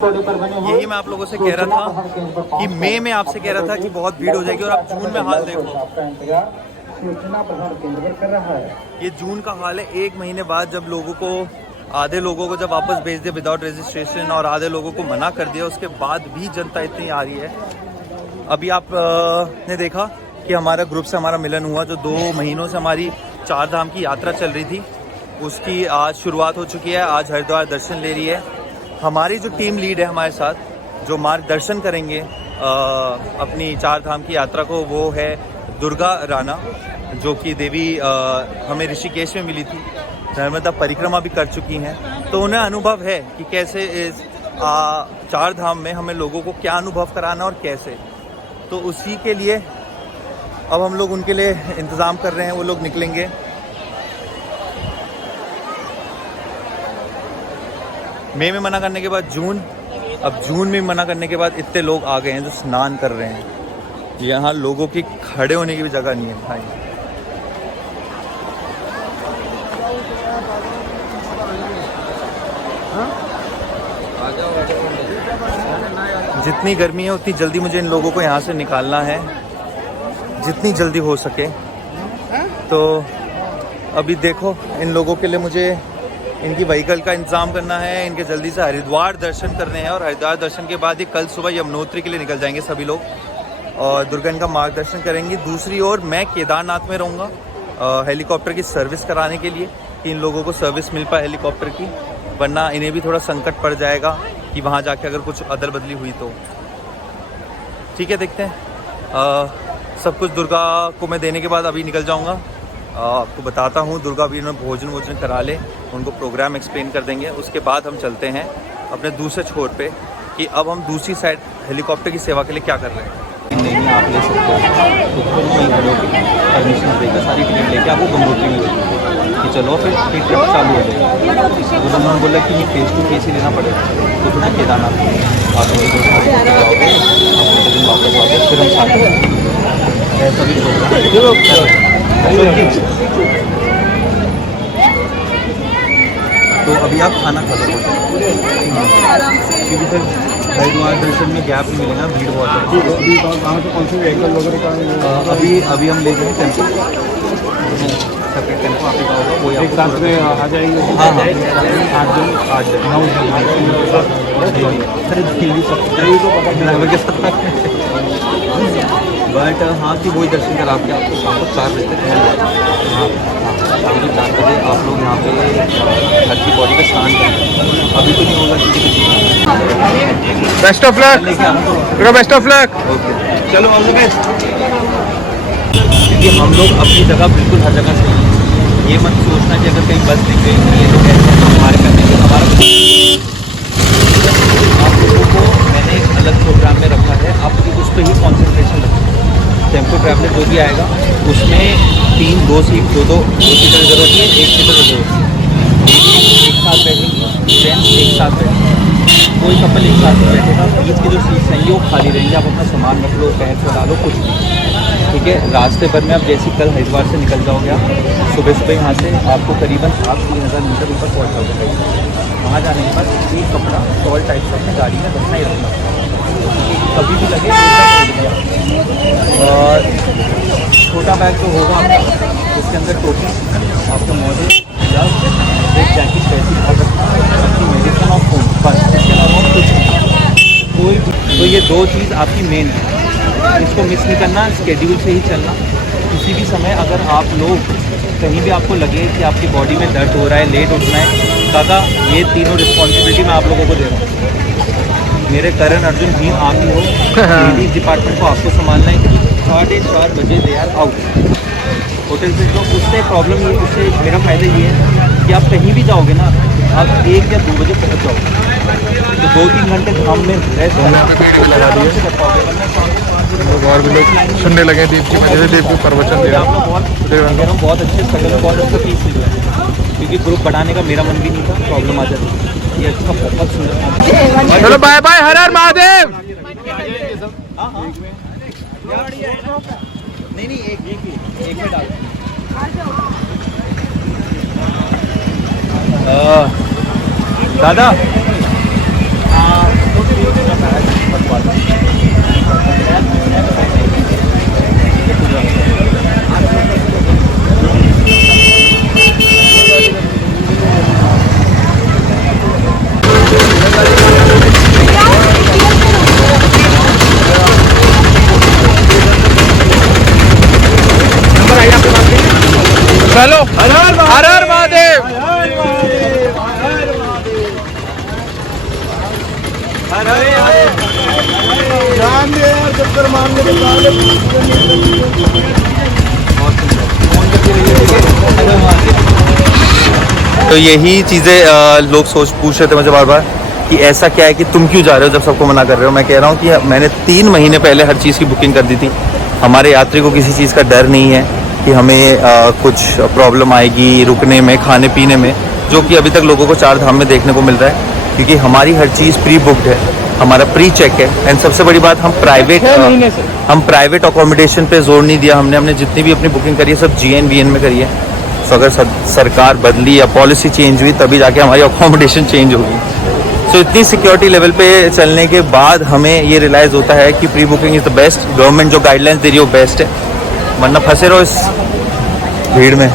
यही मैं आप लोगों से कह रहा था कि मई में आपसे कह रहा था कि बहुत भीड़ हो जाएगी और आप जून में हाल देखो। ये जून का हाल है। एक महीने बाद जब लोगों को आधे लोगों को जब वापस भेज दिया विदाउट रजिस्ट्रेशन और आधे लोगों को मना कर दिया, उसके बाद भी जनता इतनी आ रही है। अभी आप ने देखा कि हमारा ग्रुप से हमारा मिलन हुआ, जो 2 महीनों से हमारी 4 धाम की यात्रा चल रही थी, उसकी आज शुरुआत हो चुकी है। आज हरिद्वार दर्शन ले रही है हमारी जो टीम लीड है हमारे साथ, जो मार्गदर्शन करेंगे अपनी 4 धाम की यात्रा को, वो है दुर्गा राणा, जो कि देवी हमें ऋषिकेश में मिली थी, नर्मदा परिक्रमा भी कर चुकी हैं। तो उन्हें अनुभव है कि कैसे इस 4 धाम में हमें लोगों को क्या अनुभव कराना और कैसे। तो उसी के लिए अब हम लोग उनके लिए इंतज़ाम कर रहे हैं। वो लोग निकलेंगे। मई में मना करने के बाद जून, अब जून में मना करने के बाद इतने लोग आ गए हैं जो स्नान कर रहे हैं। यहाँ लोगों की खड़े होने की भी जगह नहीं है भाई। जितनी गर्मी है उतनी जल्दी मुझे इन लोगों को यहाँ से निकालना है, जितनी जल्दी हो सके। तो अभी देखो, इन लोगों के लिए मुझे इनकी व्हीकल का इंतज़ाम करना है, इनके जल्दी से हरिद्वार दर्शन करने हैं और हरिद्वार दर्शन के बाद ही कल सुबह यमुनोत्री के लिए निकल जाएंगे सभी लोग और दुर्गा इनका मार्गदर्शन करेंगी। दूसरी ओर मैं केदारनाथ में रहूँगा हेलीकॉप्टर की सर्विस कराने के लिए, कि इन लोगों को सर्विस मिल पाए हेलीकॉप्टर की, वरना इन्हें भी थोड़ा संकट पड़ जाएगा कि वहाँ जाके अगर कुछ अदल बदली हुई तो। ठीक है, देखते हैं। सब कुछ दुर्गा को मैं देने के बाद अभी निकल जाऊँगा। आपको बताता हूँ, दुर्गा वीर में भोजन करा ले, उनको प्रोग्राम एक्सप्लेन कर देंगे। उसके बाद हम चलते हैं अपने दूसरे छोर पे कि अब हम दूसरी साइड हेलीकॉप्टर की सेवा के लिए क्या कर रहे हैं। नहीं, आप ले सकते हो तो खुद नहीं खड़े होकर परमिशन देकर सारी टिकट लेके आपको गंगोत्री में लेके कि चलो फिर ट्रिप चालू हो जाएगी। तो उन्होंने बोला कि फेस टू फेस ही लेना पड़ेगा। तो थोड़ा केदारनाथ आप दिन वापस आओगे, फिर हम साथ ऐसा भी प्रोग्राम। तो अभी आप खाना खा लो क्योंकि फिर हरिद्वार दर्शन में गैप नहीं मिलेगा, भीड़ बहुत है। कौन सी व्हीकल वगैरह का अभी हम ले गए टेम्पो, सेपरेट टेम्पो आप का होगा, वो एक साथ में आ जाएंगे। हाँ, 8 दिन 9 ड्राइवर के साथ। बट हाँ कि वही दर्शन करा के आपको शाम को 4 बजे तक मिल जाएगा। शाम को 4 बजे आप लोग यहाँ पे हर की बॉडी का स्नान करें। अभी तो नहीं होगा किसी। Best of luck, best of luck. Okay, चलो ऑल द बेस्ट। क्योंकि हम लोग अपनी जगह बिल्कुल हर जगह से, ये मत सोचना कि अगर कहीं बस दिख गई ये लोग ऐसे हमारे करने के हमारा आप लोगों को मैंने एक अलग प्रोग्राम में रखा है। आप उस पर ही कॉन्सेंट्रेशन रखें। टेम्पो ट्रैवलर जो भी आएगा उसमें 2 सीटर की जरूरत है, 1 सीटर की जरूरत है। एक साथ बैठेंगे, जेंट्स एक साथ बैठेंगे, कोई कपल एक साथ में बैठेगा। बीच की जो सीट्स हैं वो खाली रहेंगी। आप अपना सामान रख लो, पैर चला लो, कुछ भी। ठीक है, रास्ते भर में आप जैसे कल हरिद्वार से निकल जाओगे, आप सुबह यहाँ से आपको करीबन 3,000 मीटर ऊपर पहुँच जाओगे। वहाँ जाने के बाद एक कपड़ा टॉल टाइप से अपनी गाड़ी में रखना ही रखना, कभी भी लगे। और छोटा बैग जो होगा आपका, उसके अंदर टोपी, आपके मोजे, ग्लव्स, एक जैकेट वैसी भर रखना, अपनी मेडिसिन और फोन, बस। इसके अलावा कुछ नहीं, कोई। तो ये 2 चीज़ आपकी मेन है, इसको मिस नहीं करना। स्केड्यूल से ही चलना। किसी भी समय अगर आप लोग कहीं भी आपको लगे कि आपकी बॉडी में दर्द हो रहा है, लेट उठना है, काका ये तीनों रिस्पॉन्सिबिलिटी मैं आप लोगों को दे रहा हूँ। मेरे करण अर्जुन भी आप ही हो, लेडीज डिपार्टमेंट को आपको संभालना है कि 4:30 बजे दे आर आउट होटल से। तो उससे प्रॉब्लम ये, उससे मेरा फ़ायदा ये है कि आप कहीं भी जाओगे ना, आप 1 या 2 बजे पहुँच जाओगे। तो 2-3 घंटे धाम में रेस्ट लगा दिए। और भी लोग सुनने लगे दीप की वजह से, दीप को प्रवचन दिया। बहुत अच्छे स्ट्रगल में बहुत अच्छा पीस मिला है, क्योंकि ग्रुप बढ़ाने का मेरा मन भी नहीं था, प्रॉब्लम आ जाती। ये अच्छा बहुत सुंदर। चलो बाय बाय, हर हर महादेव। नहीं, एक में डाल। दादा चलो हर हर महादेव। तो यही चीज़ें लोग पूछ रहे थे मुझे बार बार कि ऐसा क्या है कि तुम क्यों जा रहे हो जब सबको मना कर रहे हो। मैं कह रहा हूँ कि मैंने 3 महीने पहले हर चीज़ की बुकिंग कर दी थी। हमारे यात्री को किसी चीज़ का डर नहीं है कि हमें कुछ प्रॉब्लम आएगी रुकने में, खाने पीने में, जो कि अभी तक लोगों को 4 धाम में देखने को मिल रहा है, क्योंकि हमारी हर चीज़ प्री बुक्ड है, हमारा प्री चेक है। एंड सबसे बड़ी बात, हम प्राइवेट अकोमोडेशन पे जोर नहीं दिया। हमने जितनी भी अपनी बुकिंग करी है सब GN में करी है। तो अगर सरकार बदली या पॉलिसी चेंज हुई तभी जाके हमारी अकोमोडेशन चेंज होगी। सो इतनी सिक्योरिटी लेवल पे चलने के बाद हमें ये रियलाइज़ होता है कि pre booking is the best. Government जो गाइडलाइंस दे रही है वो बेस्ट है, वरना फंसे रहो इस भीड़ में।